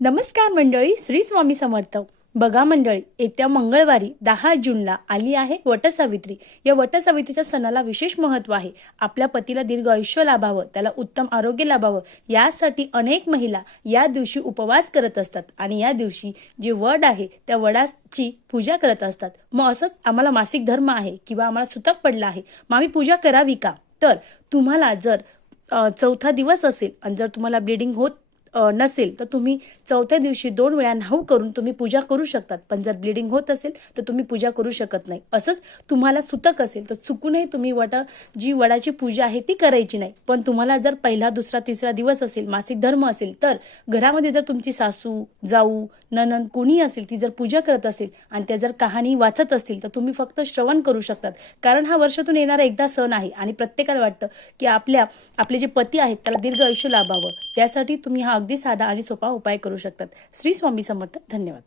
नमस्कार मंडळी, श्री स्वामी समर्थ. बघा मंडळी, येत्या मंगळवारी 10 जूनला आली आहे वटसावित्री. या वटसावित्रीच्या सणाला विशेष महत्त्व आहे. आपल्या पतीला दीर्घ आयुष्य लाभावं, त्याला उत्तम आरोग्य लाभावं, यासाठी अनेक महिला या दिवशी उपवास करत असतात आणि या दिवशी जे वड आहे त्या वडाची पूजा करत असतात. मग असंच आम्हाला मासिक धर्म आहे किंवा आम्हाला सुतक पडला आहे, मग आम्ही पूजा करावी का? तर तुम्हाला जर चौथा दिवस असेल आणि जर तुम्हाला ब्लिडिंग होत नसेल तर तुम्ही चौथ्या दिवशी 2 वेळा न्हाऊ करून तुम्ही पूजा करू शकतात. पण जर ब्लिडिंग होत असेल तर तुम्ही पूजा करू शकत नाही. असंच तुम्हाला सुतक असेल तर चुकूनही तुम्ही जी वडाची पूजा आहे ती करायची नाही. पण तुम्हाला जर पहिला, दुसरा, तिसरा दिवस असेल, मासिक धर्म असेल, तर घरामध्ये जर तुमची सासू, जाऊ, नणंद कोणी असेल ती जर पूजा करत असेल आणि त्या जर कहाणी वाचत असतील तर तुम्ही फक्त श्रवण करू शकतात. कारण हा वर्षातून येणारा एकदा सण आहे आणि प्रत्येकाला वाटतं की आपले जे पती आहेत त्याला दीर्घ आयुष्य लाभावं. त्यासाठी तुम्ही हा अगदी साधा आणि सोपा उपाय करू शकतात. श्री स्वामी समर्थ. धन्यवाद.